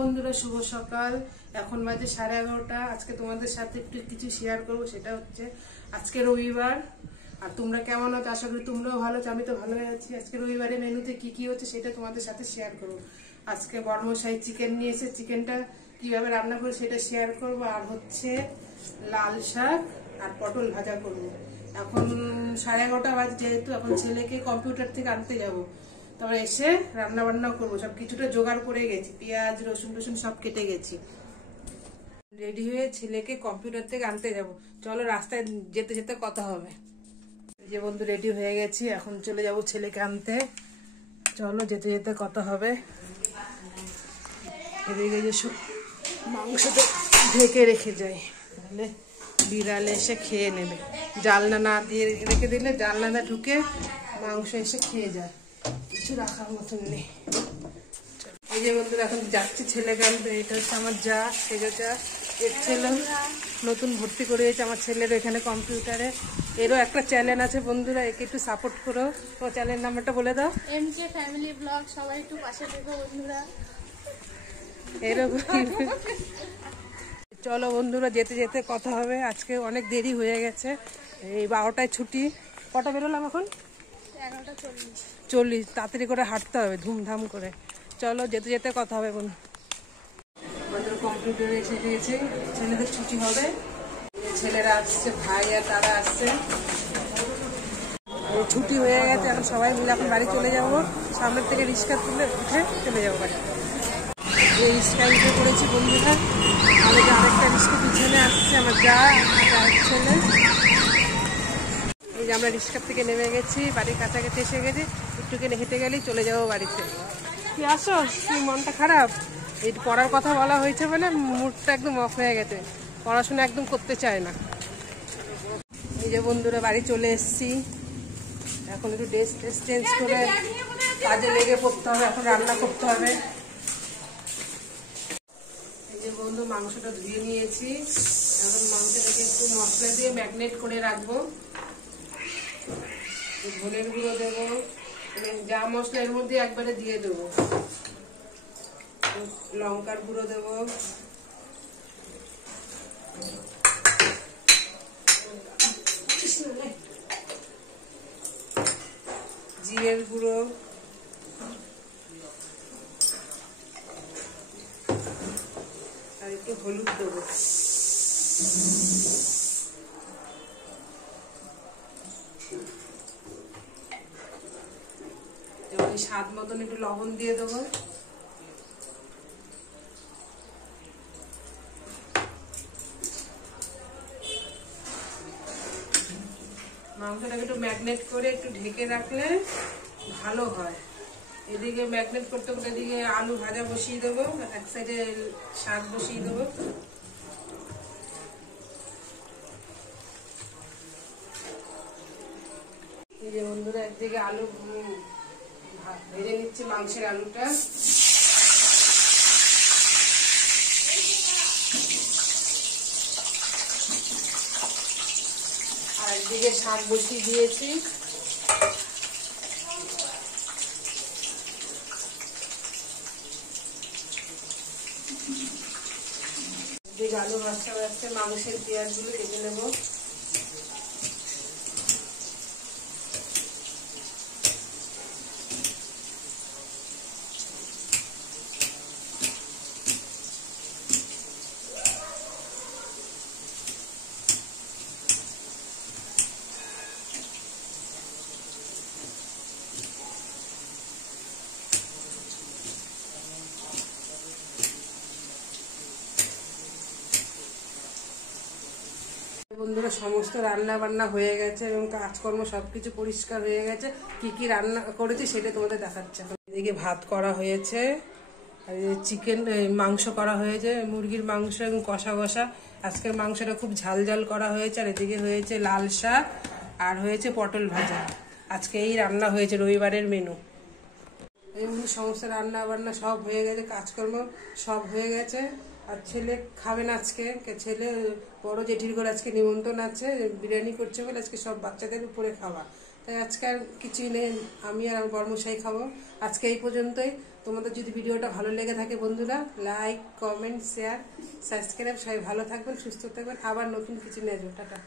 বন্ধুরা, শুভ সকাল। এখন বাজে 11:30। আজকে তোমাদের সাথে একটু কিছু শেয়ার করবো। সেটা হচ্ছে আজকে রবিবার, আর তোমরা কেমন আছো? আশা করি তোমরাও ভালো আছো। আমি তো ভালো আছি। আজকে রবিবারে মেনুতে কি কি হচ্ছে সেটা তোমাদের সাথে শেয়ার করবো। আজকে বড়মশাই চিকেন নিয়ে এসে চিকেনটা কিভাবে রান্না করে সেটা শেয়ার করবো। আর হচ্ছে লাল শাক আর পটল ভাজা করবো। এখন 11:30 বাজে, যেহেতু এখন ছেলেকে কম্পিউটার থেকে আনতে যাবো, তারপরে এসে রান্না বান্না করবো। সব কিছুটা জোগাড় করে গেছি, পেঁয়াজ রসুন টসুন সব কেটে গেছি। রেডি হয়ে ছেলেকে কম্পিউটার থেকে আনতে যাব। চলো, রাস্তায় যেতে যেতে কথা হবে। যে বন্ধু রেডি হয়ে গেছি, এখন চলে যাব ছেলেকে আনতে। চলো, যেতে যেতে কথা হবে। এদিকে যে মাংসটা ঢেকে রেখে যাই, তাহলে বিড়ালে এসে খেয়ে নেবে। জালনা না দিয়ে রেখে দিলে জালনা ঢুকে মাংস এসে খেয়ে যায়, কিছু রাখার মতন নেই। এই যে বন্ধুরা, এখন যাচ্ছি ছেলেকে আনতে। এটা হচ্ছে আমার যা, সেজো যা। এর ছেলে নতুন ভর্তি করে দিয়েছে আমার ছেলের এখানে কম্পিউটারে। এরও একটা চ্যানেল আছে বন্ধুরা, একে একটু সাপোর্ট করো। তো চ্যানেল নাম্বারটা বলে দাও। এমকে ফ্যামিলি ব্লগ, সবাই একটু পাশে থেকো বন্ধুরা। এরকম চলো বন্ধুরা, যেতে যেতে কথা হবে। আজকে অনেক দেরি হয়ে গেছে, এই 12টায় ছুটি। কটা বেরোলাম এখন? 11:40। তাড়াতাড়ি করে হাঁটতে হবে, ধুমধাম করে। চলো, যেতে যেতে কথা হবে বন্ধু। আমাদের কম্পিউটারে এসে গিয়েছে, ছেলেদের ছুটি হবে। ছেলেরা আসছে, ভাই আর তারা আসছে। ছুটি হয়ে গেছে, এখন সবাই মিলে এখন বাড়ি চলে যাব। সামনের থেকে রিক্সা তুলে উঠে চলে যাবো বাড়ি। এই রিক্সায় উঠে পড়েছি বন্ধুরা। আমাদের আরেকটা রিক্সা পিছনে আসছে, আমার যা ছেলে। এই যে আমরা রিক্সার থেকে নেমে গেছি, বাড়ির কাছাকাছি এসে গেছি। একটুখানি হেঁটে গেলেই চলে যাবো বাড়িতে। কি আসো, কি মনটা খারাপ? এই পড়ার কথা বলা হয়েছে বলে মুডটা একদম অফ হয়ে গেছে, পড়াশোনা একদম করতে চায় না। এই যে বন্ধুরা, বাড়ি চলে এসেছি। এখন একটু ড্রেস চেঞ্জ করে কাজে লেগে পড়তে হবে। এখন রান্না করতে হবে। এই যে বন্ধু, মাংসটা ধুয়ে নিয়েছি। এখন মাংসটাকে একটু মশলা দিয়ে ম্যাগনেট করে রাখবো। ধনের গুঁড়ো দেবো, যা মশলা এর মধ্যে একবারে দিয়ে দেবো। লঙ্কার গুঁড়ো দেবো, জিরের গুঁড়ো, আর একটু হলুদ দেবো। স্বাদ মতন একটু লবণ দিয়ে দেবো। মাংসটাকে একটু ম্যাগনেট করে একটু ঢেকে রাখলে ভালো হয়। এদিকে ম্যাগনেট করতে করতে এদিকে আলু ভাজা বসিয়ে দেবো, এক সাইডে শাক বসিয়ে দেবো। এই যে বন্ধুরা, একদিকে আলু ভেজে নিচ্ছি, মাংসের আলুটা। আর একদিকে শাক বসিয়ে দিয়েছি। এদিকে আলু ভাজতে ভাজতে মাংসের পেঁয়াজগুলো কেটে নেবো। বন্ধুরা, সমস্ত রান্না বান্না হয়ে গেছে এবং কাজকর্ম সবকিছু পরিষ্কার হয়ে গেছে। কি কি রান্না করেছি সেটা তোমাদের দেখাচ্ছে। এদিকে ভাত করা হয়েছে, আর চিকেন মাংস করা হয়েছে, মুরগির মাংস এবং কষা কষা। আজকের মাংসটা খুব ঝাল ঝাল করা হয়েছে। আর এদিকে হয়েছে লাল শাক, আর হয়েছে পটল ভাজা। আজকে এই রান্না হয়েছে, রবিবারের মেনু। এমনি সমস্ত রান্না বান্না সব হয়ে গেছে, কাজকর্ম সব হয়ে গেছে। আর ছেলে খাবে না আজকে। ছেলে বড় জেঠির ঘর আজকে নিমন্ত্রণ আছে, বিরিয়ানি করছে বলে আজকে সব বাচ্চাদের উপরে খাওয়া। তাই আজকে আর কিছুই নেই, আমি আর আমার বর্মশাই খাবো। আজকে এই পর্যন্তই। তোমাদের যদি ভিডিওটা ভালো লেগে থাকে বন্ধুরা, লাইক, কমেন্ট, শেয়ার, সাবস্ক্রাইব, সবাই ভালো থাকবেন, সুস্থ থাকবেন। আবার নতুন কিছু নিয়ে আসবো। টাটা।